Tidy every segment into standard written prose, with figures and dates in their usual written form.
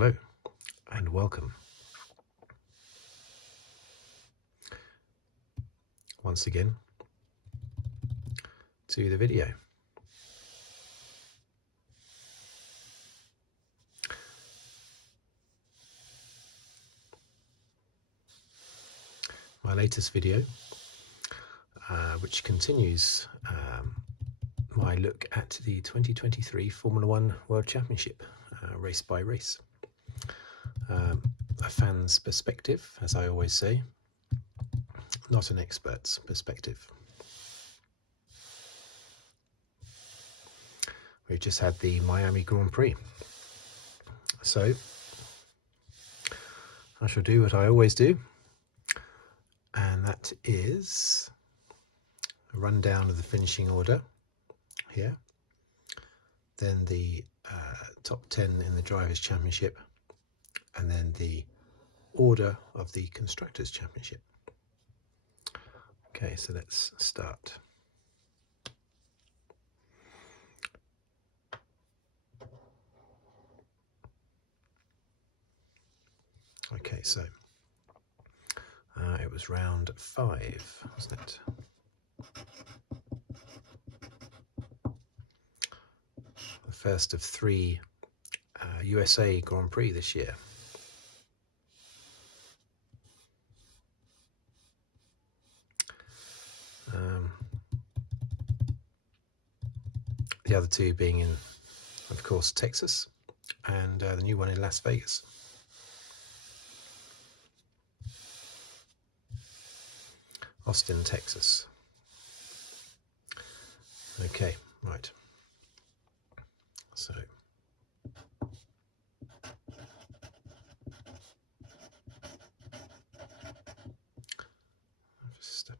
Hello and welcome once again to the video. My latest video, which continues my look at the 2023 Formula One World Championship, race by race. A fan's perspective, as I always say, not an expert's perspective. We've just had the Miami Grand Prix, so I shall do what I always do, and that is a rundown of the finishing order here, then the top 10 in the Drivers' Championship, and then the order of the Constructors' Championship. Okay, so let's start. Okay, so it was round 5, wasn't it? The first of 3 USA Grand Prix this year. The other 2 being in, of course, Texas, and the new one in Las Vegas. Austin, Texas. Okay, right. So Verstappen.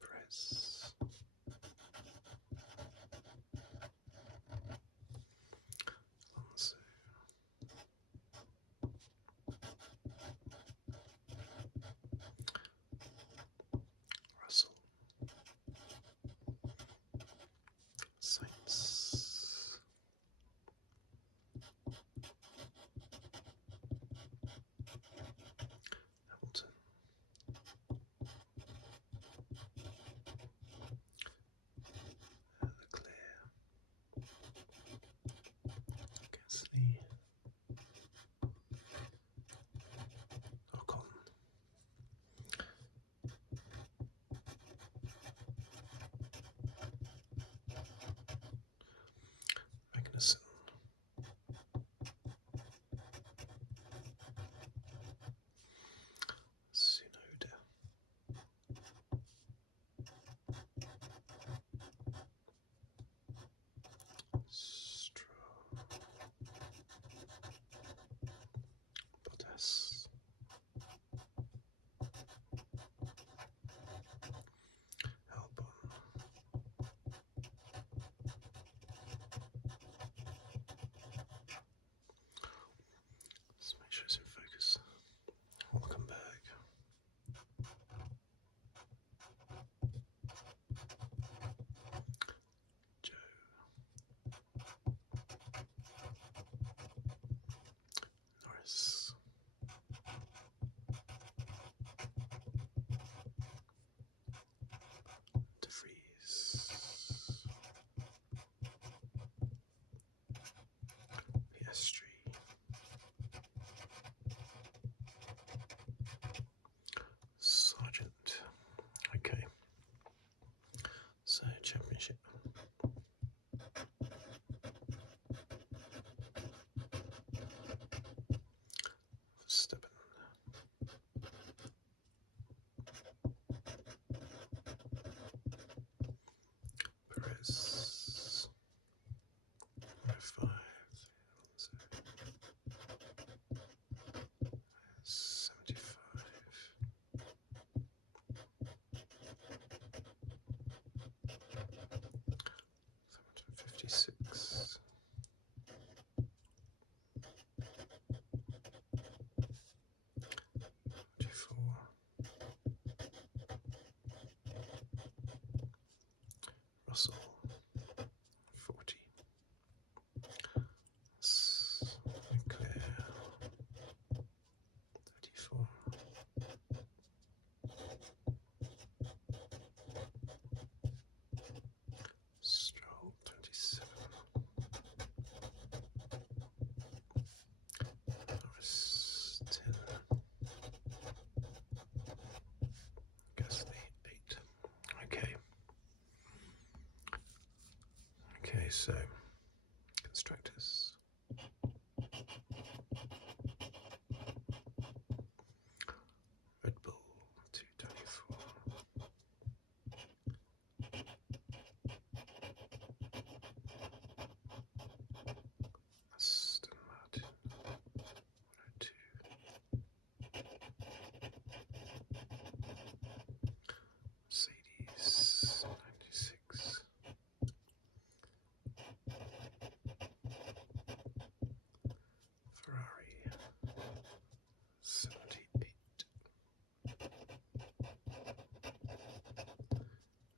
Perez. Alonso. Russell. Sainz. Hamilton. Leclerc. Gasly. Ocon. Magnussen. Tsunoda. Stroll. Bottas. Albon. Let's make sure it's in focus. Welcome back. Joe. Norris. De Vries. Piastri. Russell 40. Leclerc 34. Stroll 27. Norris 10. Gasly 8. Okay. Okay, so constructors. Redbull 224. Aston Martin 102. Mercedes 96. Ferrari 78.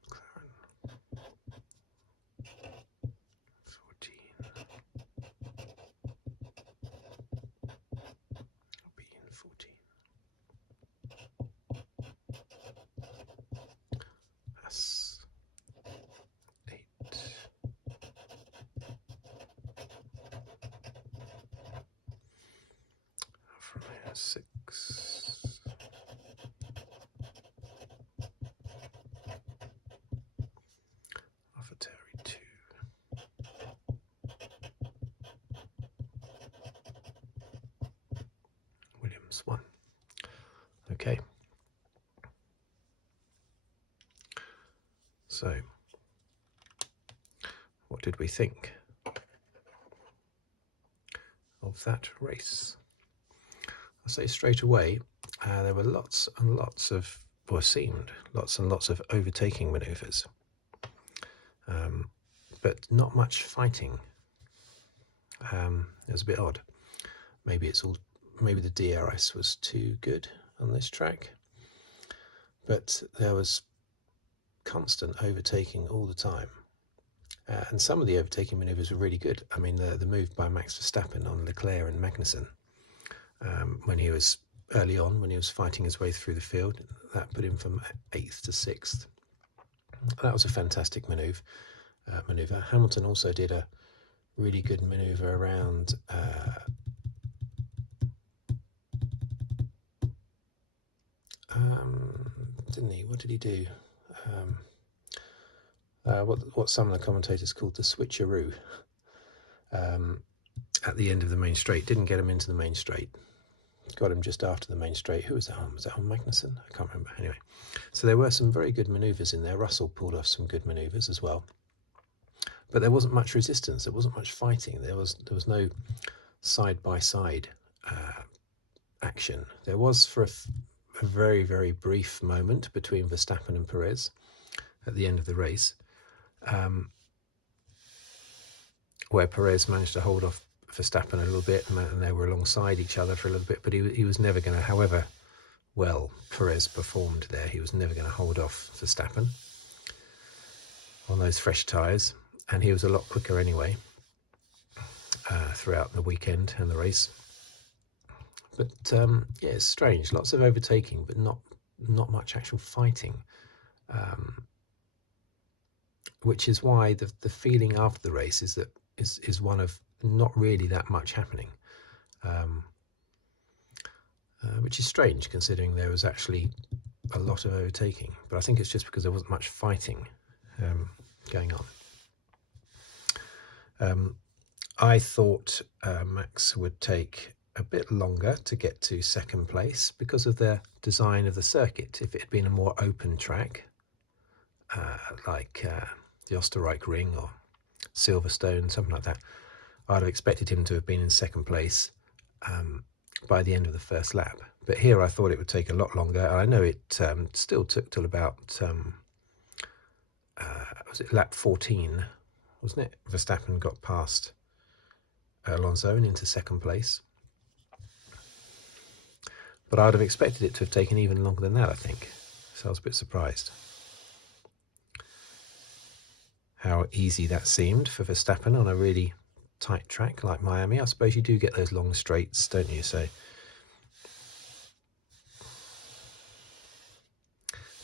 McLaren 14. Alpine 14. As 8. Alfa Romeo 6. AlphaTauri 2. Williams 1. Okay. So, what did we think of that race? I'll say straight away, there were lots and lots of, or seemed lots and lots of overtaking manoeuvres, but not much fighting. It was a bit odd. Maybe the DRS was too good on this track, but there was constant overtaking all the time. And some of the overtaking manoeuvres were really good. I mean, the move by Max Verstappen on Leclerc and Magnussen, when he was early on, when he was fighting his way through the field, that put him from 8th to 6th. That was a fantastic manoeuvre. Hamilton also did a really good manoeuvre around didn't he? What did he do? What some of the commentators called the switcheroo at the end of the main straight. Didn't get him into the main straight. Got him just after the main straight. Who was that on? Was that on Magnussen? I can't remember. Anyway, so there were some very good manoeuvres in there. Russell pulled off some good manoeuvres as well. But there wasn't much resistance. There wasn't much fighting. There was no side-by-side action. There was for a very, very brief moment between Verstappen and Perez at the end of the race, where Perez managed to hold off Verstappen a little bit, and they were alongside each other for a little bit, but he was never going to, however well Perez performed there, he was never going to hold off Verstappen on those fresh tyres, and he was a lot quicker anyway throughout the weekend and the race. But yeah, it's strange, lots of overtaking, but not much actual fighting, which is why the feeling after the race is one of not really that much happening, which is strange considering there was actually a lot of overtaking. But I think it's just because there wasn't much fighting going on. I thought Max would take a bit longer to get to second place because of the design of the circuit. If it had been a more open track, like the Oostenrijk Ring or Silverstone, something like that, I'd have expected him to have been in second place by the end of the first lap. But here I thought it would take a lot longer. I know it still took till about, was it lap 14, wasn't it? Verstappen got past Alonso and into second place. But I'd have expected it to have taken even longer than that, I think. So I was a bit surprised. how easy that seemed for Verstappen on a really tight track like Miami. I suppose you do get those long straights, don't you? So,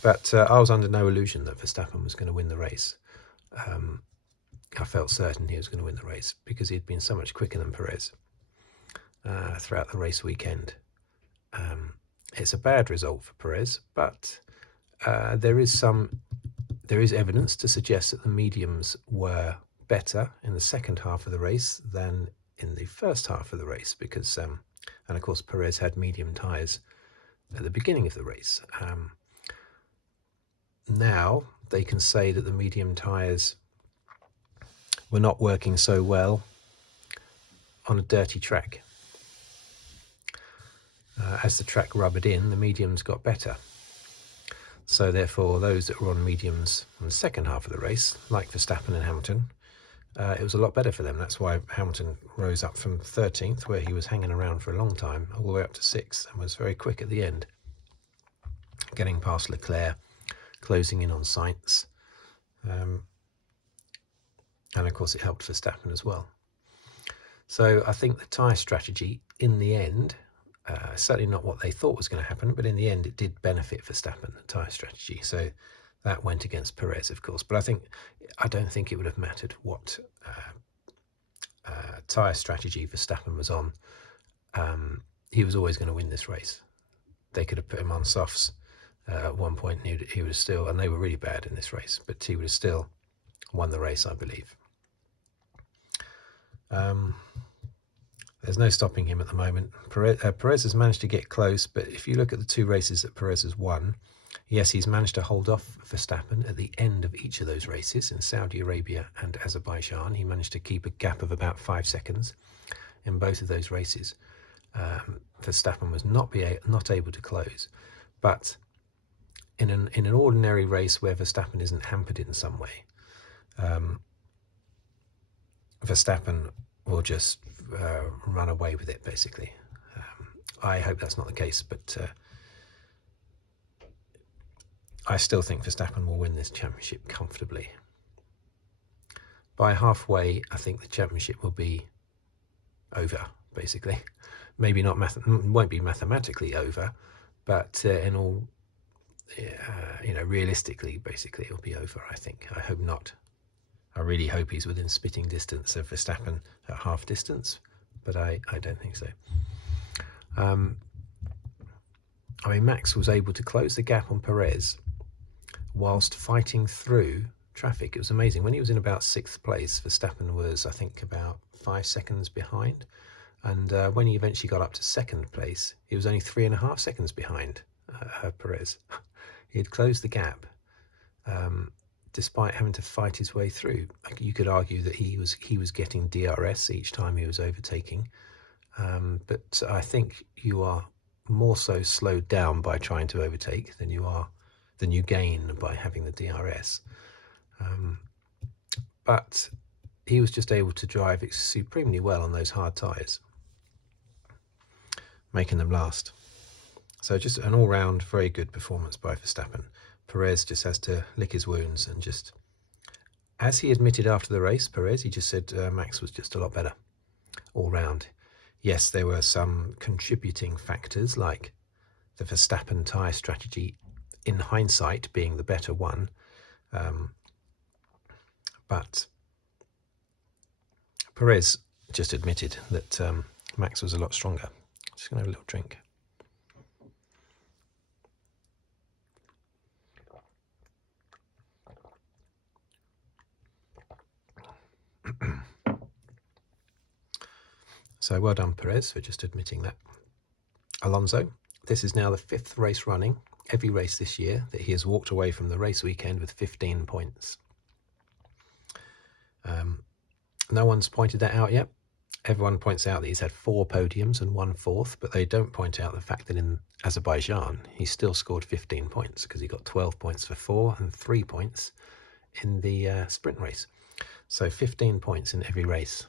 but I was under no illusion that Verstappen was going to win the race. I felt certain he was going to win the race because he'd been so much quicker than Perez throughout the race weekend. It's a bad result for Perez, but there is evidence to suggest that the mediums were better in the second half of the race than in the first half of the race because, and of course, Perez had medium tyres at the beginning of the race. Now they can say that the medium tyres were not working so well on a dirty track. As the track rubbered in, the mediums got better. So therefore, those that were on mediums in the second half of the race, like Verstappen and Hamilton, it was a lot better for them. That's why Hamilton rose up from 13th, where he was hanging around for a long time, all the way up to 6th, and was very quick at the end, getting past Leclerc, closing in on Sainz. And of course, it helped Verstappen as well. So I think the tyre strategy, in the end, certainly not what they thought was going to happen, but in the end it did benefit Verstappen, the tyre strategy. So that went against Perez, of course. But I don't think it would have mattered what tyre strategy Verstappen was on. He was always going to win this race. They could have put him on softs at one point, and he would have still, and they were really bad in this race, but he would have still won the race, I believe. There's no stopping him at the moment. Perez has managed to get close, but if you look at the two races that Perez has won, yes, he's managed to hold off Verstappen at the end of each of those races. In Saudi Arabia and Azerbaijan, he managed to keep a gap of about 5 seconds in both of those races. Verstappen was not able to close, but in an ordinary race where Verstappen isn't hampered in some way, Verstappen will just run away with it, basically. I hope that's not the case, but I still think Verstappen will win this championship comfortably. By halfway, I think the championship will be over, basically. Maybe not, won't be mathematically over, but realistically, basically, it'll be over, I think. I hope not. I really hope he's within spitting distance of Verstappen at half distance, but I don't think so. Max was able to close the gap on Perez whilst fighting through traffic. It was amazing. When he was in about 6th place, Verstappen was, I think, about 5 seconds behind. And when he eventually got up to 2nd place, he was only 3.5 seconds behind Perez. He had closed the gap. Despite having to fight his way through. You could argue that he was getting DRS each time he was overtaking, but I think you are more so slowed down by trying to overtake than you gain by having the DRS. But he was just able to drive supremely well on those hard tyres, making them last. So just an all-round very good performance by Verstappen. Perez just has to lick his wounds and just, as he admitted after the race, Perez, he just said Max was just a lot better all round. Yes, there were some contributing factors like the Verstappen tyre strategy in hindsight being the better one, but Perez just admitted that Max was a lot stronger. Just going to have a little drink. So well done, Perez, for just admitting that. Alonso, this is now the 5th race running, every race this year, that he has walked away from the race weekend with 15 points. No one's pointed that out yet. Everyone points out that he's had 4 podiums and 1 fourth, but they don't point out the fact that in Azerbaijan, he still scored 15 points because he got 12 points for 4 and 3 points in the sprint race. So 15 points in every race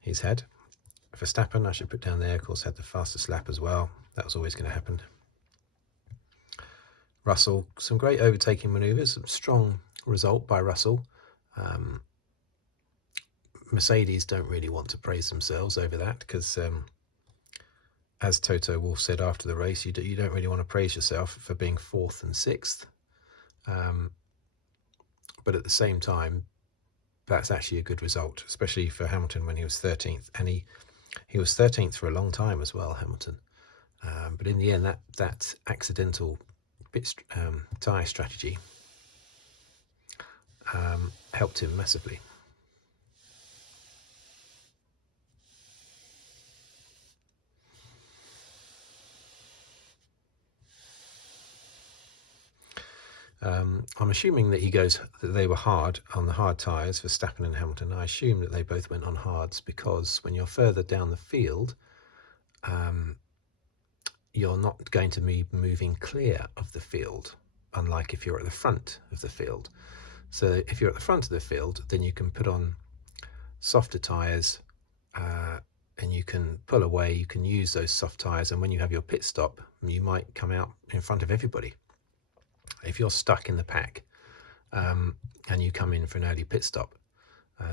he's had. Verstappen, I should put down there, of course, had the fastest lap as well. That was always going to happen. Russell, some great overtaking manoeuvres, some strong result by Russell. Mercedes don't really want to praise themselves over that because, as Toto Wolff said after the race, you don't really want to praise yourself for being 4th and 6th. But at the same time, that's actually a good result, especially for Hamilton when he was 13th. And he was 13th for a long time as well, Hamilton. But in the end, that accidental tyre strategy helped him massively. I'm assuming that that they were hard on the hard tyres for Verstappen and Hamilton. I assume that they both went on hards because when you're further down the field, you're not going to be moving clear of the field, unlike if you're at the front of the field. So if you're at the front of the field, then you can put on softer tyres and you can pull away, you can use those soft tyres, and when you have your pit stop, you might come out in front of everybody. If you're stuck in the pack and you come in for an early pit stop,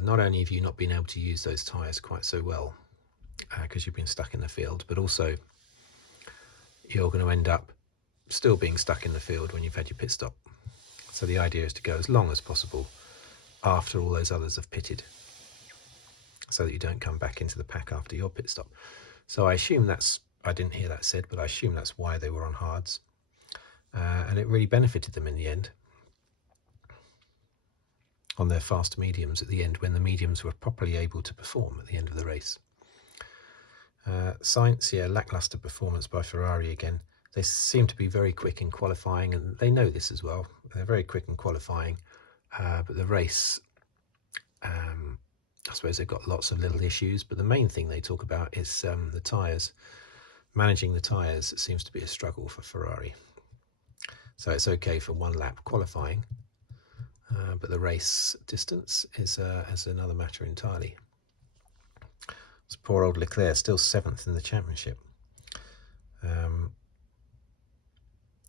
not only have you not been able to use those tyres quite so well because you've been stuck in the field, but also you're going to end up still being stuck in the field when you've had your pit stop. So the idea is to go as long as possible after all those others have pitted, so that you don't come back into the pack after your pit stop. So I assume I didn't hear that said, but I assume that's why they were on hards. And it really benefited them in the end on their fast mediums at the end, when the mediums were properly able to perform at the end of the race. Sainz, lackluster performance by Ferrari again. They seem to be very quick in qualifying, and they know this as well. They're very quick in qualifying, but the race, I suppose they've got lots of little issues, but the main thing they talk about is the tyres. Managing the tyres seems to be a struggle for Ferrari. So it's okay for one lap qualifying, but the race distance is another matter entirely. It's poor old Leclerc, still 7th in the championship.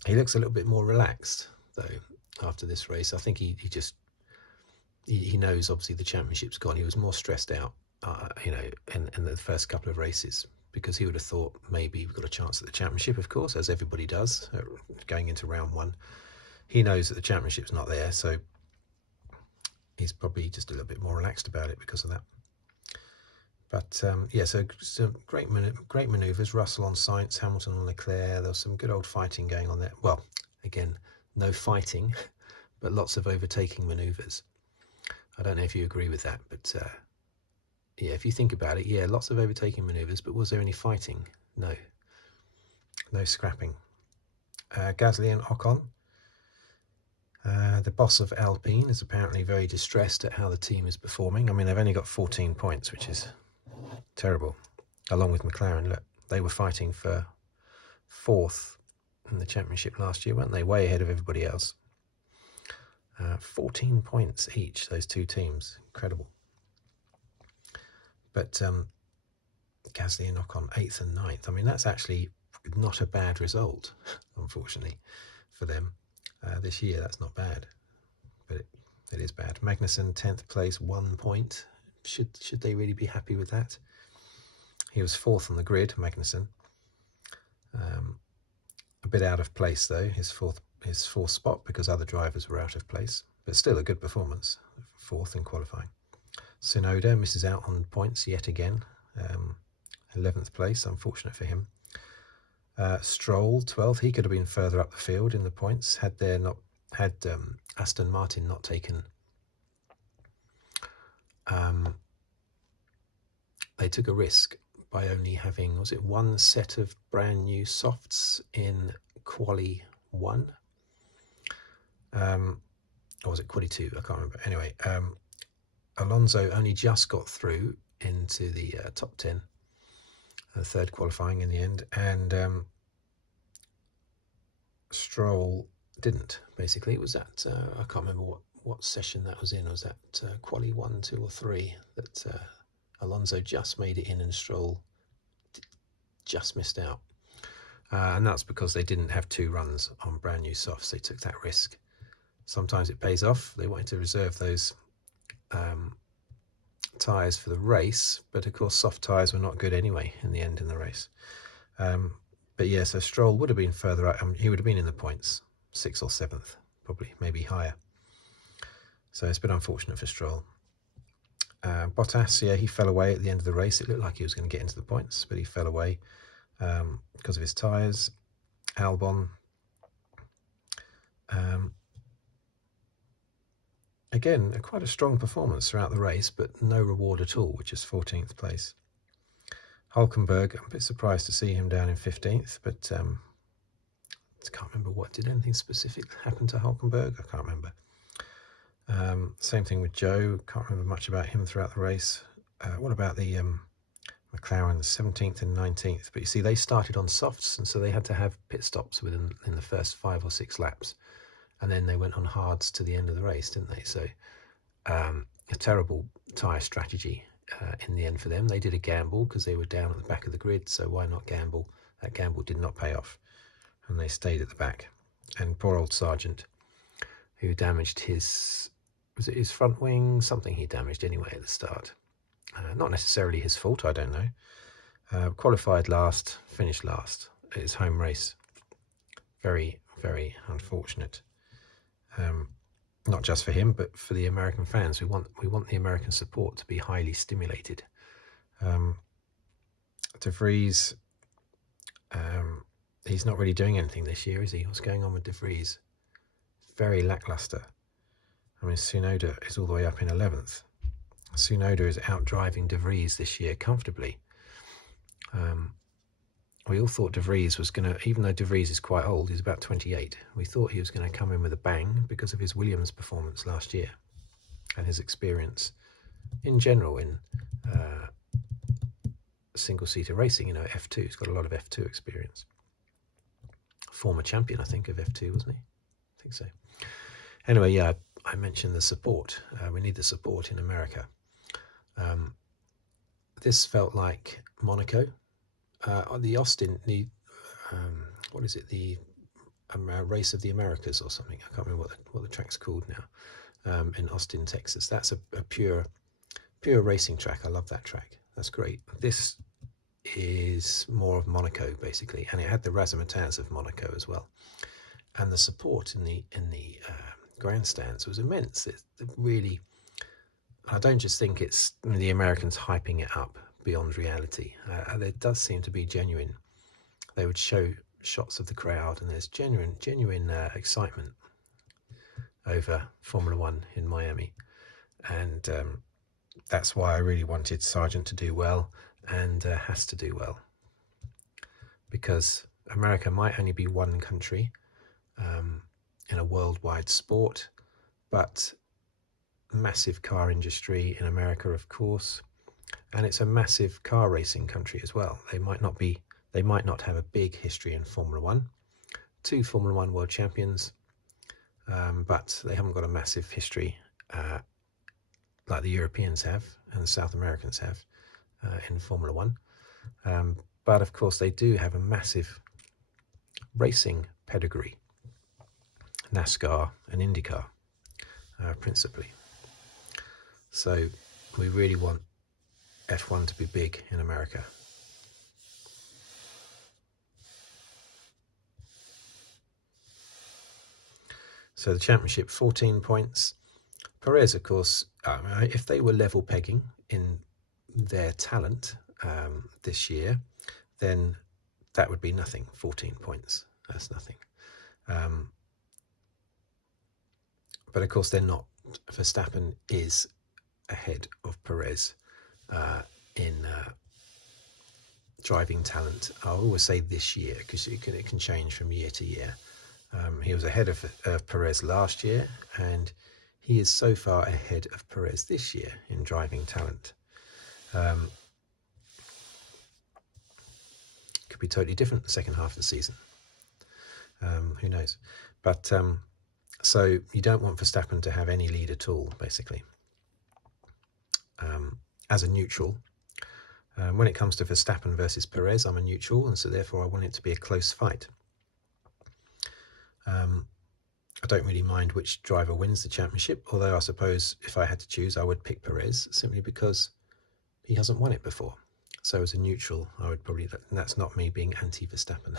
He looks a little bit more relaxed, though, after this race. I think he knows, obviously, the championship's gone. He was more stressed out, in the first couple of races, because he would have thought maybe we've got a chance at the championship, of course, as everybody does, going into round 1. He knows that the championship's not there, so he's probably just a little bit more relaxed about it because of that. But so some great manoeuvres. Russell on Sainz, Hamilton on Leclerc. There was some good old fighting going on there. Well, again, no fighting, but lots of overtaking manoeuvres. I don't know if you agree with that, but if you think about it, lots of overtaking manoeuvres, but was there any fighting? No scrapping. Gasly and Ocon. The boss of Alpine is apparently very distressed at how the team is performing. I mean, they've only got 14 points, which is terrible. Along with McLaren, look, they were fighting for 4th in the championship last year, weren't they? Way ahead of everybody else. 14 points each, those two teams. Incredible. But Gasly and Ocon 8th and 9th. I mean, that's actually not a bad result, unfortunately, for them. This year, that's not bad, but it is bad. Magnussen, 10th place, 1 point. Should they really be happy with that? He was 4th on the grid, Magnussen. A bit out of place, though, his fourth spot, because other drivers were out of place, but still a good performance, 4th in qualifying. Tsunoda misses out on points yet again, 11th place, unfortunate for him. Stroll, 12th. He could have been further up the field in the points had Aston Martin not taken. They took a risk by only having, was it one set of brand new softs in Quali 1? Or was it Quali 2? I can't remember. Anyway, Alonso only just got through into the top 10. Third qualifying in the end, and Stroll didn't. Basically, it was that I can't remember what session that was in. Was that Quali 1, 2, or 3 that Alonso just made it in and Stroll just missed out? And that's because they didn't have 2 runs on brand new softs. They took that risk. Sometimes it pays off. They wanted to reserve those tyres for the race, but of course soft tyres were not good anyway in the end in the race. But yeah, so Stroll would have been further out. He would have been in the points, 6th or 7th, probably, maybe higher. So it's been unfortunate for Stroll. Bottas, yeah, he fell away at the end of the race. It looked like he was going to get into the points, but he fell away because of his tyres. Albon, again, quite a strong performance throughout the race, but no reward at all, which is 14th place. Hulkenberg, I'm a bit surprised to see him down in 15th, but I can't remember did anything specific happen to Hulkenberg? I can't remember. Same thing with Joe, can't remember much about him throughout the race. What about the McLaren, the 17th and 19th? But you see, they started on softs, and so they had to have pit stops in the first 5 or 6 laps, and then they went on hards to the end of the race, didn't they? So a terrible tyre strategy in the end for them. They did a gamble because they were down at the back of the grid, so why not gamble? That gamble did not pay off, and they stayed at the back. And poor old Sargent, who damaged his front wing? Something he damaged anyway at the start. Not necessarily his fault, I don't know. Qualified last, finished last at his home race. Very, very unfortunate. Not just for him, but for the American fans. We want the American support to be highly stimulated. De Vries, he's not really doing anything this year, is he? What's going on with De Vries? Very lackluster. I mean, Tsunoda is all the way up in 11th. Tsunoda is out driving De Vries this year comfortably. We all thought De Vries was going to, even though De Vries is quite old, he's about 28, we thought he was going to come in with a bang because of his Williams performance last year and his experience in general in single-seater racing, F2. He's got a lot of F2 experience. Former champion, I think, of F2, wasn't he? I think so. Anyway, yeah, I mentioned the support. We need the support in America. This felt like Monaco. The Austin, what is it? The Race of the Americas or something. I can't remember what the track's called now. In Austin, Texas. That's a pure racing track. I love that track. That's great. This is more of Monaco basically, and it had the razzmatazz of Monaco as well. And the support in the grandstands was immense. It really, I don't just think it's the Americans hyping it up beyond reality. There does seem to be genuine. They would show shots of the crowd, and there's genuine excitement over Formula One in Miami, and that's why I really wanted Sargent to do well, and has to do well, because America might only be one country in a worldwide sport, but massive car industry in America, of course, and it's a massive car racing country as well. They might not have a big history in Formula One, 2 Formula One world champions, but they haven't got a massive history like the Europeans have and the South Americans have in Formula One. But of course they do have a massive racing pedigree, NASCAR and IndyCar principally. So we really want F1 to be big in America. So the championship, 14 points. Perez, of course, if they were level pegging in their talent this year, then that would be nothing. 14 points, that's nothing. But of course they're not. Verstappen is ahead of Perez in driving talent. I'll always say this year, because it can change from year to year. He was ahead of Perez last year, and he is so far ahead of Perez this year in driving talent. Could be totally different the second half of the season. Who knows? But so you don't want Verstappen to have any lead at all, basically. As a neutral, when it comes to Verstappen versus Perez, I'm a neutral, and so therefore I want it to be a close fight. I don't really mind which driver wins the championship, although I suppose if I had to choose, I would pick Perez, simply because he hasn't won it before. So as a neutral, I would probably, and that's not me being anti-Verstappen.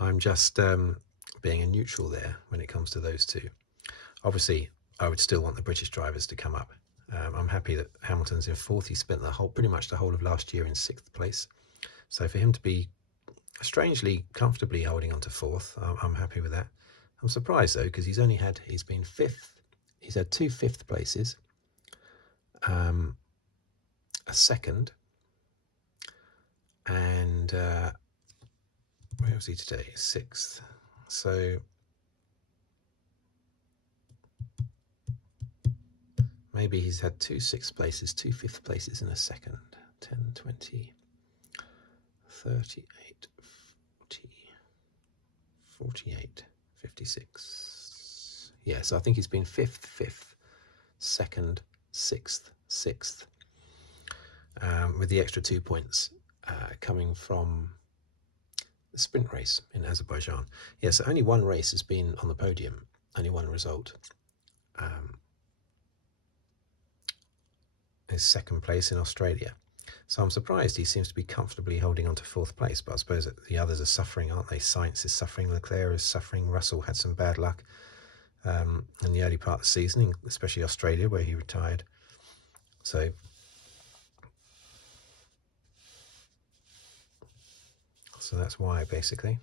I'm just being a neutral there when it comes to those two. Obviously, I would still want the British drivers to come up. I'm happy that Hamilton's in fourth. He spent pretty much the whole of last year in sixth place. So for him to be strangely comfortably holding on to fourth, I'm happy with that. I'm surprised though, because he's been fifth. He's had 2 fifth places, a second, and where was he today? Sixth. So maybe he's had 2 sixth places, 2 fifth places in a second. 10, 20, 38, 40, 48, 56. Yeah, so I think he's been fifth, second, sixth, with the extra 2 points coming from the sprint race in Azerbaijan. Yeah, so only one race has been on the podium, only one result. Is second place in Australia. So I'm surprised he seems to be comfortably holding on to fourth place, but I suppose that the others are suffering, aren't they? Sainz is suffering, Leclerc is suffering, Russell had some bad luck in the early part of the season, especially Australia, where he retired. So that's why, basically.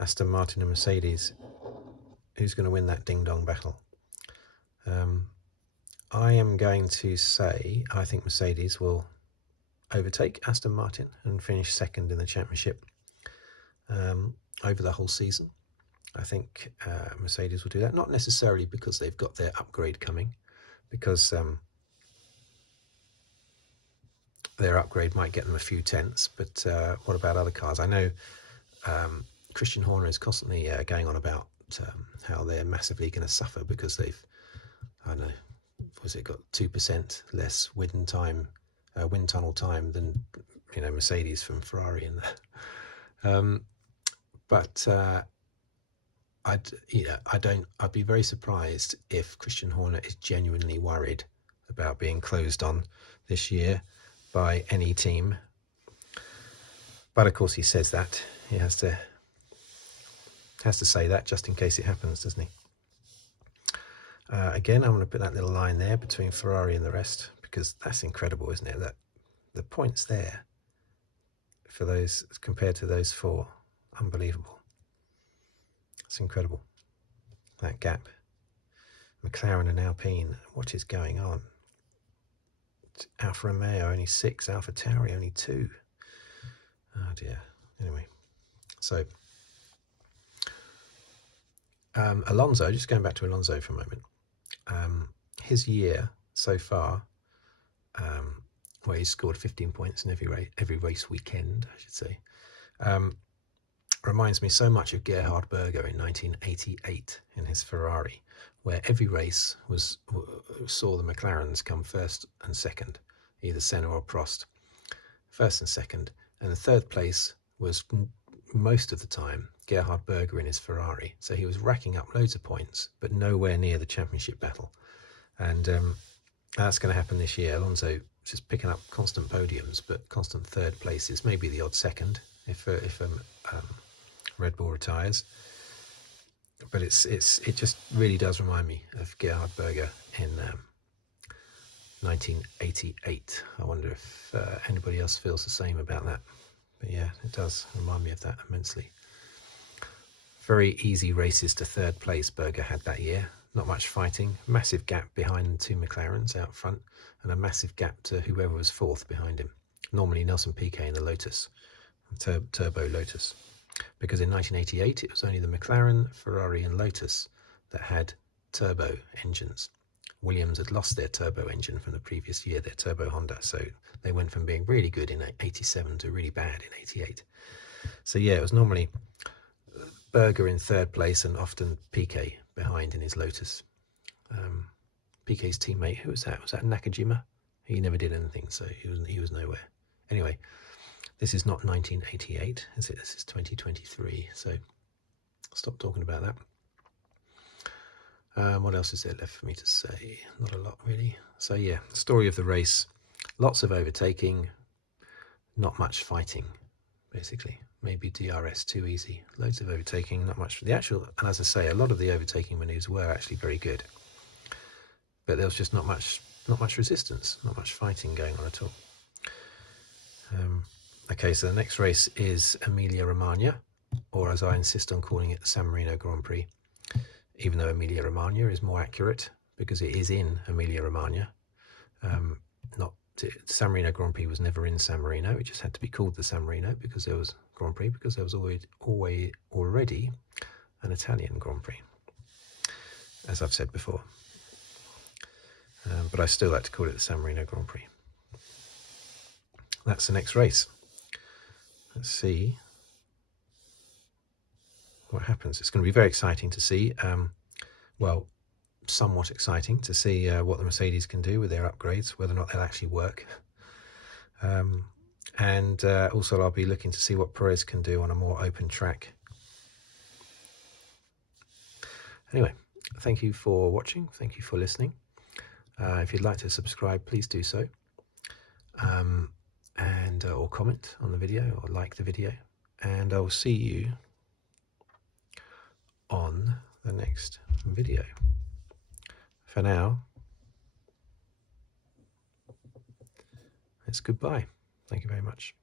Aston Martin and Mercedes, who's going to win that ding-dong battle? I am going to say I think Mercedes will overtake Aston Martin and finish second in the championship over the whole season. I think Mercedes will do that, not necessarily because they've got their upgrade coming, because their upgrade might get them a few tenths, but what about other cars? I know Christian Horner is constantly going on about how they're massively going to suffer because they've, I don't know, got 2% less wind tunnel time than Mercedes from Ferrari and that. But I'd be very surprised if Christian Horner is genuinely worried about being closed on this year by any team. But of course he says that. He has to say that just in case it happens, doesn't he? Again, I'm going to put that little line there between Ferrari and the rest, because that's incredible, isn't it? That the points there for those compared to those 4, unbelievable. It's incredible, that gap. McLaren and Alpine, what is going on? Alfa Romeo only 6, Alfa Tauri only 2. Oh dear. Anyway, so Alonso, just going back to Alonso for a moment. His year so far, where he's scored 15 points in every race weekend, I should say, reminds me so much of Gerhard Berger in 1988 in his Ferrari, where every race saw the McLarens come first and second, either Senna or Prost, first and second, and the third place was most of the time Gerhard Berger in his Ferrari. So he was racking up loads of points, but nowhere near the championship battle. And that's going to happen this year. Alonso just picking up constant podiums, but constant third places, maybe the odd second if Red Bull retires. But it just really does remind me of Gerhard Berger in 1988. I wonder if anybody else feels the same about that. But yeah, it does remind me of that immensely. Very easy races to third place Berger had that year. Not much fighting. Massive gap behind the 2 McLarens out front, and a massive gap to whoever was fourth behind him. Normally Nelson Piquet in the Lotus, Turbo Lotus. Because in 1988 it was only the McLaren, Ferrari and Lotus that had turbo engines. Williams had lost their turbo engine from the previous year, their turbo Honda, so they went from being really good in 87 to really bad in 88. So yeah, it was normally Berger in third place and often Piquet behind in his Lotus. Piquet's teammate, who was that? Was that Nakajima? He never did anything, so he was nowhere. Anyway, this is not 1988, is it? This is 2023, so stop talking about that. What else is there left for me to say? Not a lot, really. So yeah, story of the race. Lots of overtaking, not much fighting, basically. Maybe DRS too easy. Loads of overtaking, not much for the actual. And as I say, a lot of the overtaking maneuvers were actually very good, but there was just not much resistance, not much fighting going on at all. Okay, so the next race is Emilia-Romagna, or as I insist on calling it, the San Marino Grand Prix, even though Emilia-Romagna is more accurate because it is in Emilia-Romagna. Not San Marino Grand Prix was never in San Marino. It just had to be called the San Marino because there was Grand Prix, because there was already an Italian Grand Prix, as I've said before. But I still like to call it the San Marino Grand Prix. That's the next race. Let's see what happens. It's going to be very exciting to see. Well, somewhat exciting to see what the Mercedes can do with their upgrades, whether or not they'll actually work. And also I'll be looking to see what Perez can do on a more open track. Anyway, thank you for watching. Thank you for listening. If you'd like to subscribe, please do so. Or comment on the video or like the video. And I will see you on the next video. For now, it's goodbye. Thank you very much.